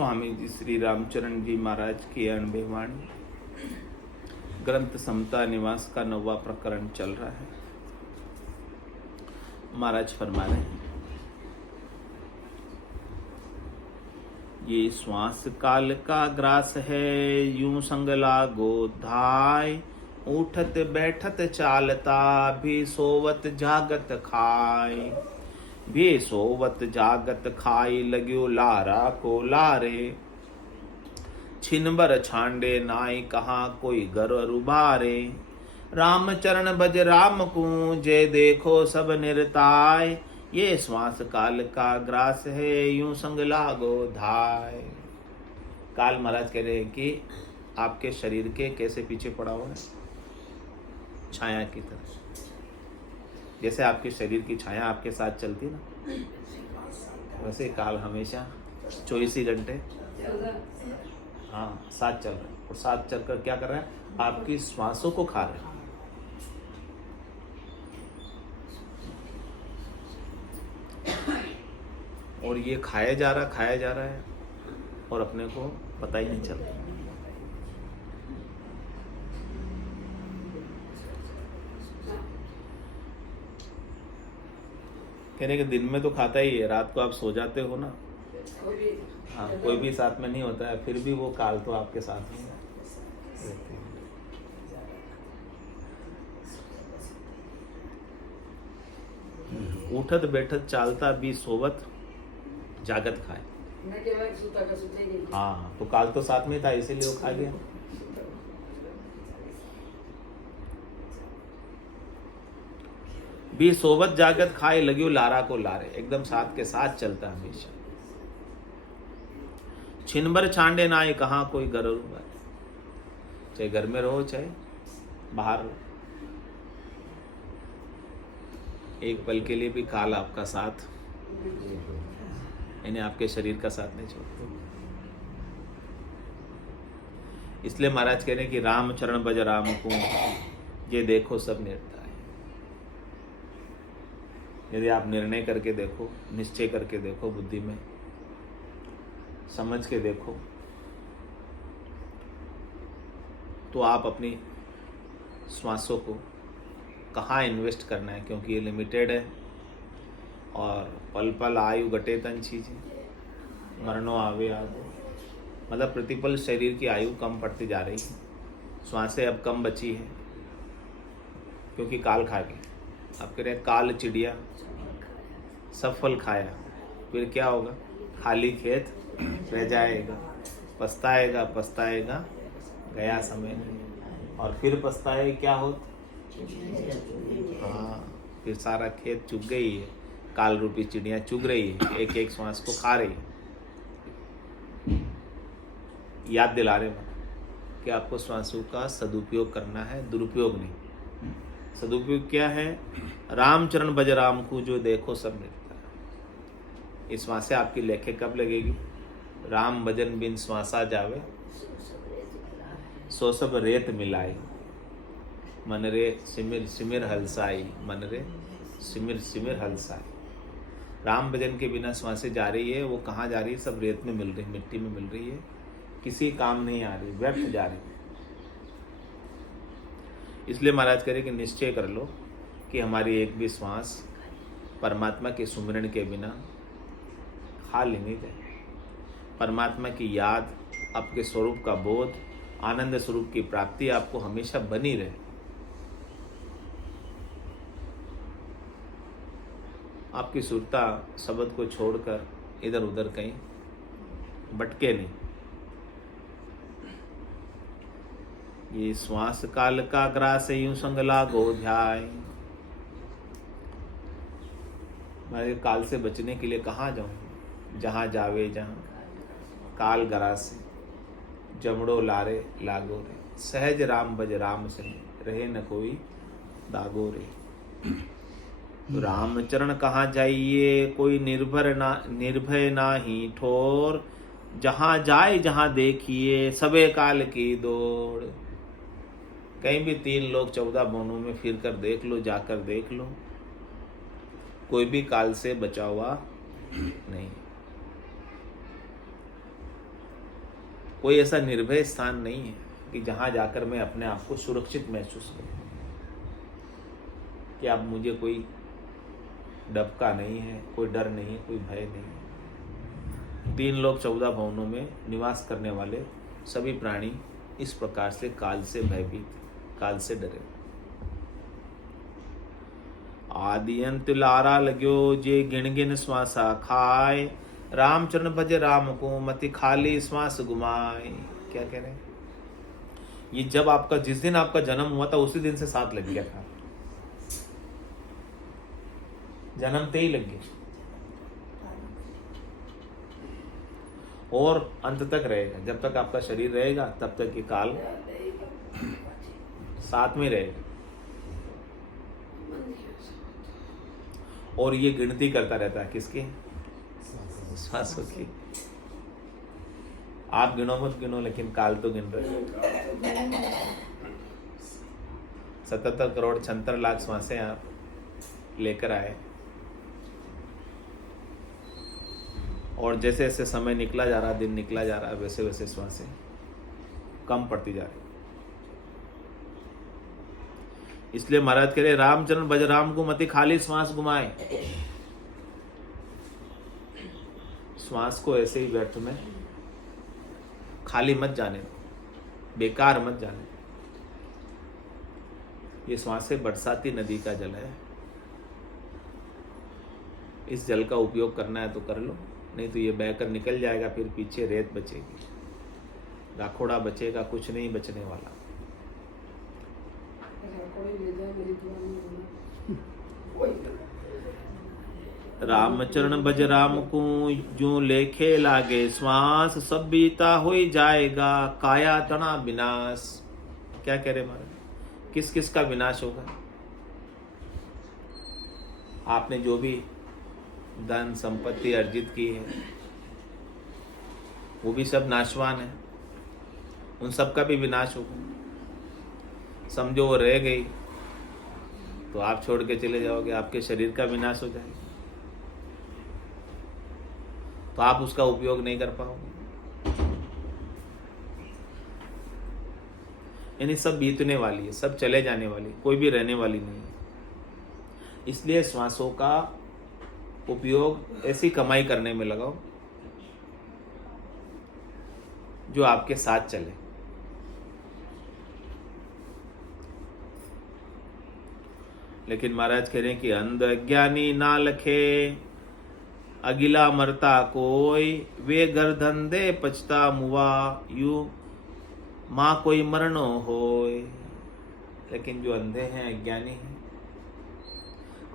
स्वामी जी श्री रामचरण जी महाराज की अनबे वाणी ग्रंथ समता निवास का 9वां प्रकरण चल रहा है। महाराज फरमा रहे हैं, ये श्वास काल का ग्रास है, यूं संग लागो धाय। उठत बैठत चालता, भी सोवत जागत खाय। भी सोवत जागत खाई, लग्यो लारा को लारे। छिनबर छांडे नाई, कहाँ कोई गर रुबारे। राम चरण भज राम को, जय देखो सब निरताय। ये श्वास काल का ग्रास है, यूं संग लागो धाय। काल महाराज कह रहे हैं कि आपके शरीर के कैसे पीछे पड़ा हुआ है, छाया की तरह। जैसे आपके शरीर की छाया आपके साथ चलती है ना, वैसे काल हमेशा 24 ही घंटे साथ चल रहा है। और साथ चलकर क्या कर रहा है, आपकी श्वासों को खा रहा है। और ये खाया जा रहा है और अपने को पता ही नहीं चलता। कहने के दिन में तो खाता ही है, रात को आप सो जाते हो ना, हाँ, कोई भी साथ में नहीं होता है, फिर भी वो काल तो आपके साथ में रहती है। उठत बैठत चालता, भी सोवत जागत खाए। हाँ, तो काल तो साथ में था, इसीलिए वो खा गया। भी सोवत जागत खाए, लग्यो लारा को लारे। एकदम साथ के साथ चलता हमेशा। छिनबर छांडे नाई, कहाँ कोई घर रुबारे। चाहे घर में रहो चाहे बाहर रहो, एक पल के लिए भी काल आपका साथ, यानी आपके शरीर का साथ नहीं छोड़ते। इसलिए महाराज कह रहे हैं कि राम चरण भज राम को, ये देखो सब निर्णय। यदि आप निर्णय करके देखो, निश्चय करके देखो, बुद्धि में समझ के देखो, तो आप अपनी श्वासों को कहाँ इन्वेस्ट करना है, क्योंकि ये लिमिटेड है। और पल पल आयु घटे तन चीजें, मरणों आवे आगो। मतलब प्रतिपल शरीर की आयु कम पड़ती जा रही है, श्वासें अब कम बची है, क्योंकि काल खा गए। आप कह रहे हैं काल चिड़िया सब फल खाया, फिर क्या होगा, खाली खेत रह जाएगा। पछताएगा पछताएगा गया समय नहीं, और फिर पछताए क्या हो, हाँ, फिर सारा खेत चुग गई है, काल रूपी चिड़िया चुग रही है, एक एक श्वास को खा रही है। याद दिला रहे हैं कि आपको श्वासों का सदुपयोग करना है, दुरुपयोग नहीं। सदुपयोग क्या है, राम चरण भज राम को, जो देखो सब मिलता है। इस श्वास से आपकी लेखे कब लगेगी, राम भजन बिन श्वासा जावे, सो सब रेत मिलाई। मन रे सिमिर सिमिर हलसाई, मन रे सिमिर सिमिर हलसाई। राम भजन के बिना श्वासें जा रही है, वो कहाँ जा रही है, सब रेत में मिल रही, मिट्टी में मिल रही है, किसी काम नहीं आ रही, व्यर्थ जा रही है। इसलिए महाराज कह रहे कि निश्चय कर लो कि हमारी एक भी श्वास परमात्मा के सुमिरन के बिना खाली नहीं जाए। परमात्मा की याद, आपके स्वरूप का बोध, आनंद स्वरूप की प्राप्ति आपको हमेशा बनी रहे। आपकी सुरता शब्द को छोड़कर इधर उधर कहीं भटके नहीं। ये श्वास काल का ग्रास, यूं संग लागो ध्याय। मैं काल से बचने के लिए कहाँ जाऊं, जहाँ जावे जहाँ काल ग्रास, जमड़ो लारे लागो रे। सहज राम भज राम संग, रहे न कोई दागो रे। तो राम चरण कहाँ जाइए, कोई निर्भय ना ही ठोर। जहाँ जाए जहाँ देखिए, सबे काल की दौड़। कहीं भी 3 लोग 14 बोनों में फिर कर देख लो, जाकर देख लो, कोई भी काल से बचा हुआ नहीं। कोई ऐसा निर्भय स्थान नहीं है कि जहाँ जाकर मैं अपने आप को सुरक्षित महसूस करूँ, कि अब मुझे कोई डबका नहीं है, कोई डर नहीं है, कोई भय नहीं है। 3 लोक 14 भवनों में निवास करने वाले सभी प्राणी इस प्रकार से काल से भयभीत, काल से डरे। आदि अंत लारा लग्यो जे गिण गिन श्वासा खाए, रामचरण भज राम को मति खाली श्वास गुमाए। क्या कह रहे हैं? ये जब आपका, जिस दिन आपका जन्म हुआ था उसी दिन से साथ लग गया था, जन्मते ही लग गया और अंत तक रहेगा। जब तक आपका शरीर रहेगा तब तक ये काल साथ में रहेगा और ये गिनती करता रहता है। किसकी? श्वासों की। आप गिनो मत गिनो, लेकिन काल तो गिन रहे। 77 करोड़ 76 लाख श्वासें आप लेकर आए और जैसे जैसे समय निकला जा रहा, दिन निकला जा रहा, वैसे वैसे श्वासें कम पड़ती जा रही। इसलिए महाराज कह रहे रामचरण भज राम को मति खाली श्वास घुमाए। श्वास को ऐसे ही व्यर्थ में खाली मत जाने दो, बेकार मत जाने दो। ये श्वासें बरसाती नदी का जल है, इस जल का उपयोग करना है तो कर लो, नहीं तो ये बहकर निकल जाएगा, फिर पीछे रेत बचेगी, राखोड़ा बचेगा, कुछ नहीं बचने वाला। रामचरण भज राम को जो लेखे लागे श्वास, सब बीता हो जाएगा काया तना विनाश। क्या कह रहे महाराज? किस किस का विनाश होगा? आपने जो भी धन संपत्ति अर्जित की है वो भी सब नाशवान है, उन सब का भी विनाश होगा। समझो वो रह गई तो आप छोड़ के चले जाओगे, आपके शरीर का विनाश हो जाएगा, तो आप उसका उपयोग नहीं कर पाओगे। यानी सब बीतने वाली है, सब चले जाने वाली, कोई भी रहने वाली नहीं है। इसलिए श्वासों का उपयोग ऐसी कमाई करने में लगाओ जो आपके साथ चले। लेकिन महाराज कह रहे हैं कि अंध अज्ञानी ना लखे, अगिला मरता कोई, वे गर्दन दे पछता मुआ, यू माँ कोई मरणो होय। लेकिन जो अंधे हैं, अज्ञानी हैं,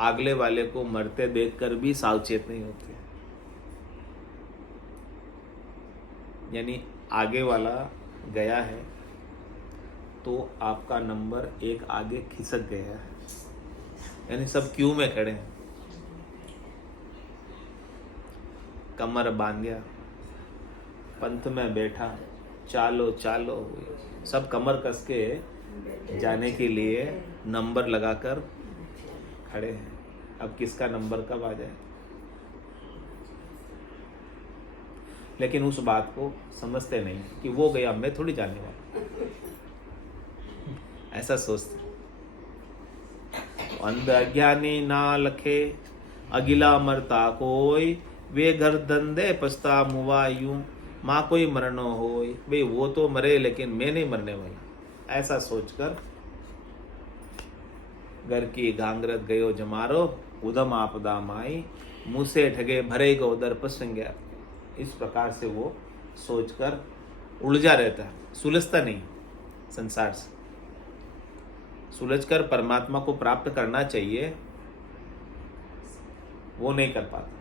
आगले वाले को मरते देखकर भी सावचेत नहीं होते। यानी आगे वाला गया है तो आपका नंबर एक आगे खिसक गया है, यानी सब क्यू में खड़े हैं। कमर बांधिया, पंथ में बैठा, चालो चालो, सब कमर कस के जाने के लिए नंबर लगाकर खड़े हैं। अब किसका नंबर कब आ जाए? लेकिन उस बात को समझते नहीं कि वो गया, मैं थोड़ी जाने वाला, ऐसा सोचते। अंध अज्ञानी ना लखे, अगिला मरता कोई, वे घर धंधे पछता मुआ, यूं माँ कोई मरनो होय। भाई वो तो मरे लेकिन मैं नहीं मरने वाला, ऐसा सोचकर घर की गांगरत गयो जमारो, उदम आपदा माई, मुँह से ठगे भरे गो दर पसंग्या। इस प्रकार से वो सोचकर उलझा रहता है, सुलझता नहीं संसार से। सुलझकर परमात्मा को प्राप्त करना चाहिए, वो नहीं कर पाता।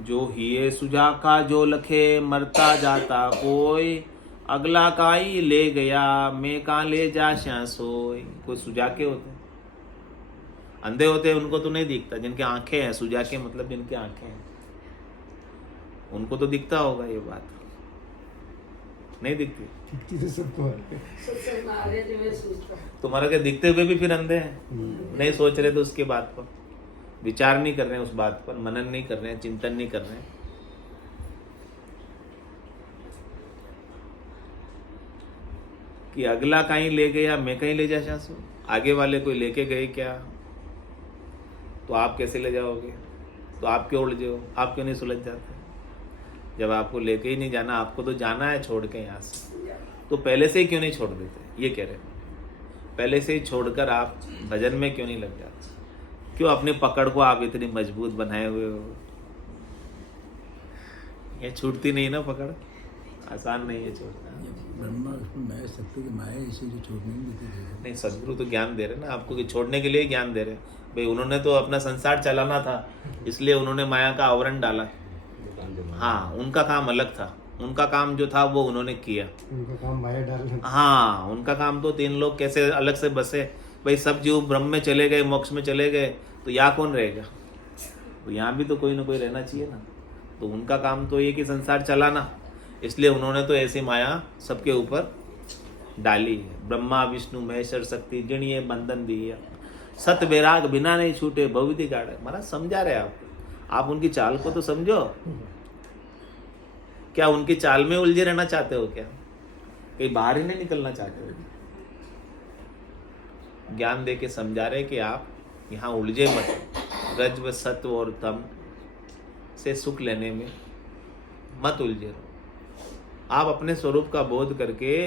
जो हिये सुजा का जो लखे, मरता जाता कोई, अगला काई ले गया, मैं कहाँ ले जा श्या सोई। कोई सुजा के होते हैं, अंधे होते हैं, उनको तो नहीं दिखता। जिनके आंखें हैं, सुजा के मतलब जिनके आंखें हैं, उनको तो दिखता होगा ये बात, नहीं दिखती तो सबको। तुम्हारा क्या दिखते हुए भी फिर अंधे हैं? नहीं सोच रहे तो उसके बात पर विचार नहीं कर रहे हैं, उस बात पर मनन नहीं कर रहे हैं, चिंतन नहीं कर रहे हैं। कि अगला कहीं ले गया, मैं कहीं ले जा चाहूँ, आगे वाले कोई लेके गए क्या, तो आप कैसे ले जाओगे, तो आप क्यों उलझे हो, आप क्यों नहीं सुलझ जाते। जब आपको लेके ही नहीं जाना, आपको तो जाना है छोड़ के यहाँ से, तो पहले से ही क्यों नहीं छोड़ देते, ये कह रहे हैं। पहले से ही छोड़कर आप भजन में क्यों नहीं लग जाते, क्यों अपनी पकड़ को आप इतनी मजबूत बनाए हुए हो। ये छूटती नहीं ना पकड़, आसान नहीं है छोड़ना। ब्रह्मा मैं सत्य की माया इसी जो छोड़ने नहीं देती। नहीं, सदगुरु तो ज्ञान दे रहे ना आपको कि छोड़ने के लिए ज्ञान दे रहे। भाई उन्होंने तो अपना संसार चलाना था, इसलिए उन्होंने माया का आवरण डाला। हाँ, उनका काम अलग था, उनका काम जो था वो उन्होंने किया, उनका काम माया डालना। हाँ, उनका काम तो तीन लोग कैसे अलग से बसे। भाई सब जीव ब्रह्म में चले गए, मोक्ष में चले गए, तो यहाँ कौन रहेगा, तो यहाँ भी तो कोई ना कोई रहना चाहिए ना। तो उनका काम तो ये कि संसार चलाना, इसलिए उन्होंने तो ऐसी माया सबके ऊपर डाली है। ब्रह्मा विष्णु महेश्वर शक्ति जिणिए बंधन दिया, सत वैराग बिना नहीं छूटे भवविधि गाड़े। महाराज समझा रहे आप उनकी चाल को तो समझो। क्या उनकी चाल में उलझे रहना चाहते हो क्या, कहीं बाहर ही नहीं निकलना चाहते हो। ज्ञान दे के समझा रहे कि आप यहाँ उलझे मत, रज व सत्व और तम से सुख लेने में मत उलझे रहो। आप अपने स्वरूप का बोध करके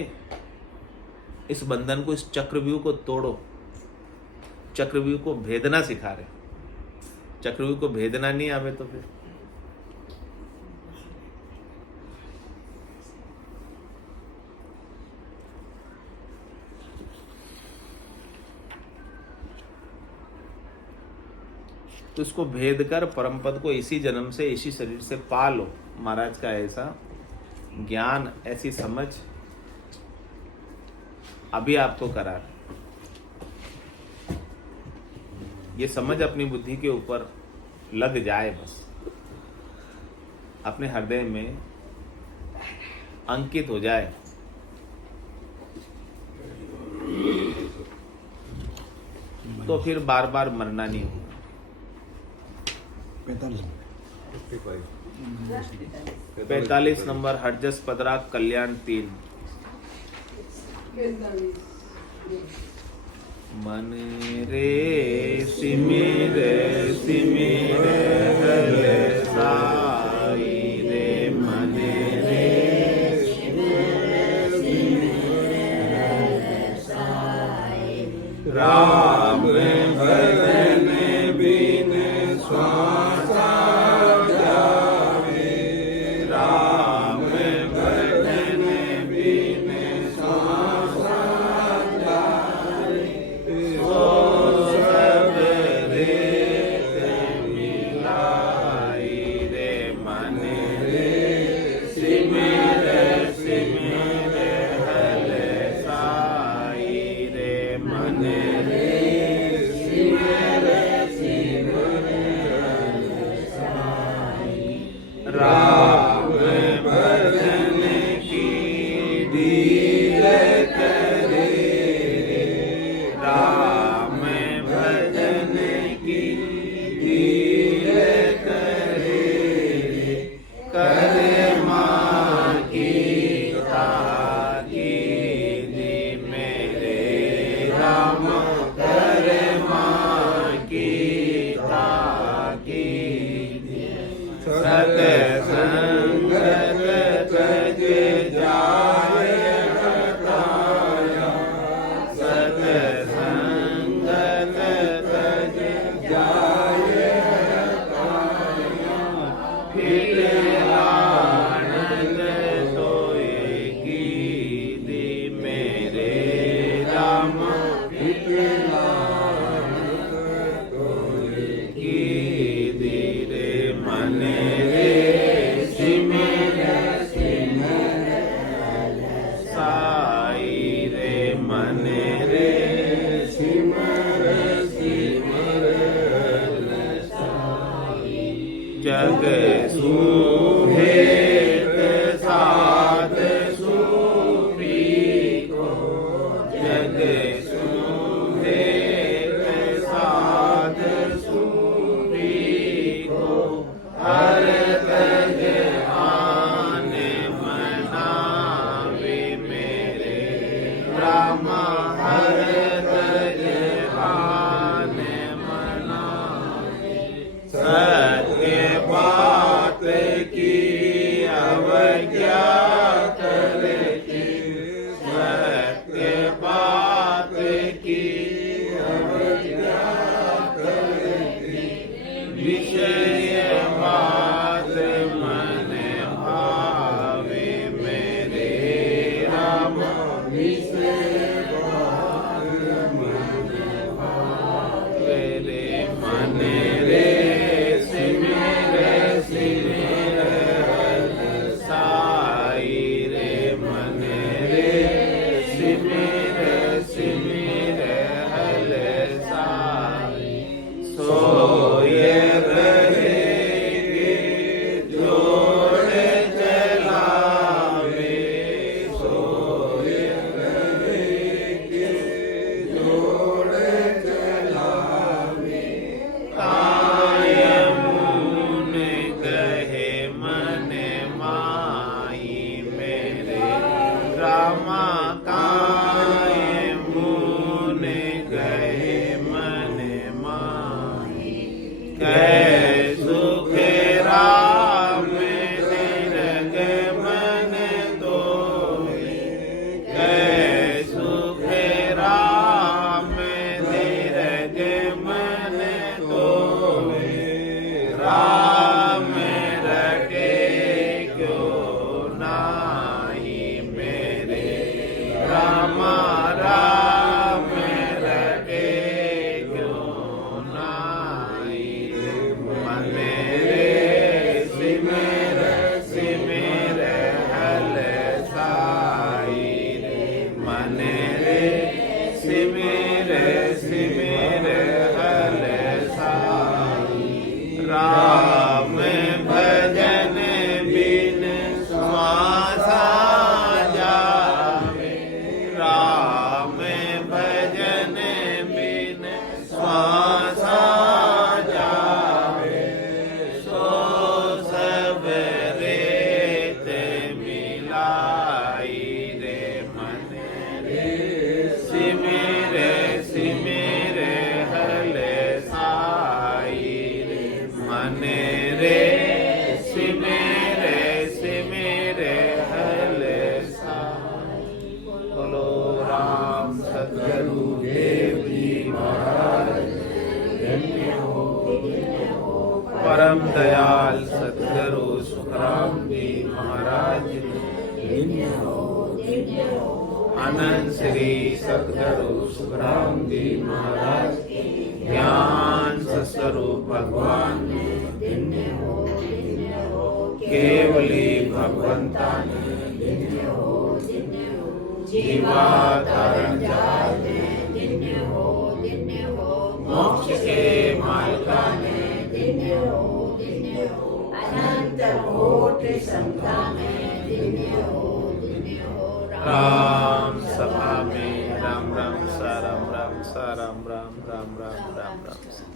इस बंधन को, इस चक्रव्यूह को तोड़ो। चक्रव्यूह को भेदना सिखा रहे। चक्रव्यूह को भेदना नहीं आवे तो फिर तो इसको भेद कर परम पद को इसी जन्म से, इसी शरीर से पा लो। महाराज का ऐसा ज्ञान, ऐसी समझ अभी आपको करा रहे। ये समझ अपनी बुद्धि के ऊपर लग जाए, बस अपने हृदय में अंकित हो जाए, तो फिर बार बार मरना नहीं होगा। 45 नंबर हरजस पदरा कल्याण 3। मन रे सिमिर सिमिर हल साई रे, मन रे सिमिर सिमिर हल साई। राम भजन बिन श्वासा जावे, राम भजन बिन श्वासा जावे, सो सब रेत मिलाई रे, मन रे सिमिर सिमिर हल साई रे, मन रे राम भजन की धीर करे, राम भजन की धीर करे, करे माँ की ताकी दी मेरे राम, करे माँ की ताकी दी। सतसंगत तज जाय हताया, सतसंगत तज जाय हताया, फिर जी महाराज दिव्य हो अनंत श्री सद्गुरु सुखराम जी महाराज ज्ञान स्वरूप भगवान केवली भगवंता जीवाधारण जाल मोक्ष के मालका अनंत कोटि संख्या में दिव्य हो राम सभा में राम राम सा राम राम सा राम राम राम राम राम राम सा।